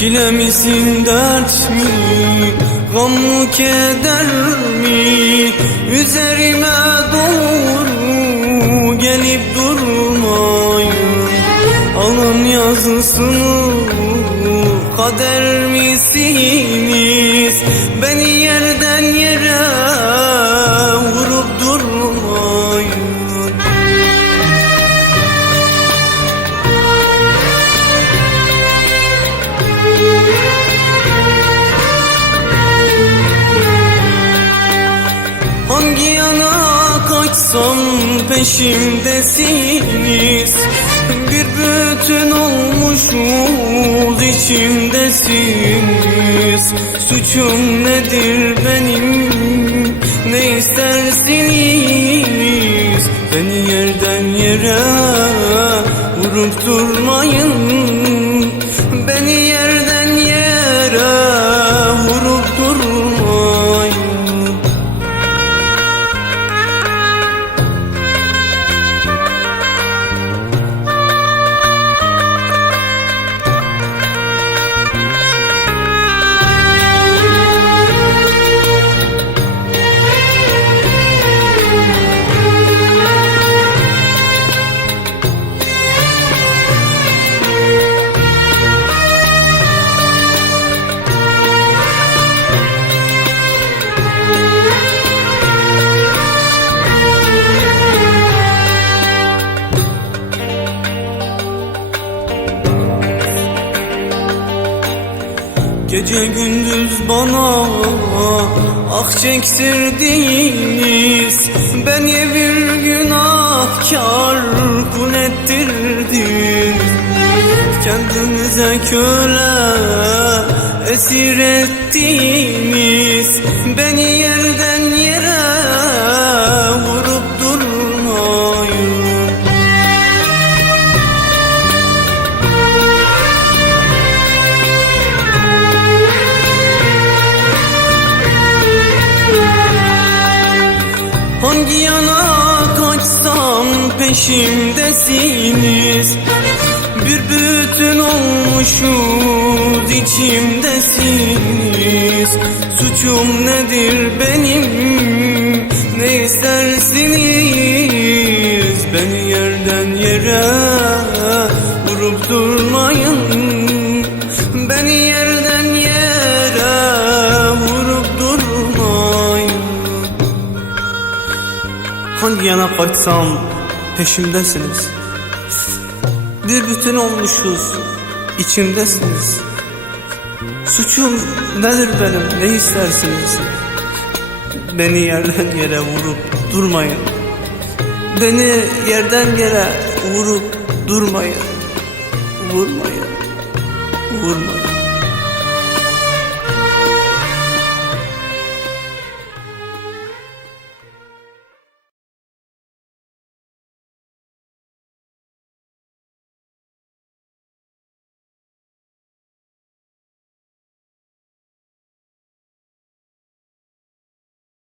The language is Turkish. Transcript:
Bile misin dert mi, gam mı keder mi? Üzerime doğru gelip durmayın. Alın yazısını kader misiniz yana kaçsam peşimdesiniz Bir bütün olmuşuz içimdesiniz Suçum nedir benim? Ne istersiniz? Beni yerden yere vurup durmayın Gece gündüz bana ah çektirdiniz. Beni bir günahkar kul ettirdiniz? Kendinize köle esir ettiniz. Beni yerden yere Hangi yana kaçsam peşimdesiniz? Bir bütün olmuşuz içimdesiniz. Suçum nedir benim? Ne istersiniz? Beni yerden yere vurup durmayın Hangi yana kaçsam peşimdesiniz. Bir bütün olmuşuz içimdesiniz. Suçum nedir benim ne istersiniz? Beni yerden yere vurup durmayın. Beni yerden yere vurup durmayın. Vurmayın Vurmayın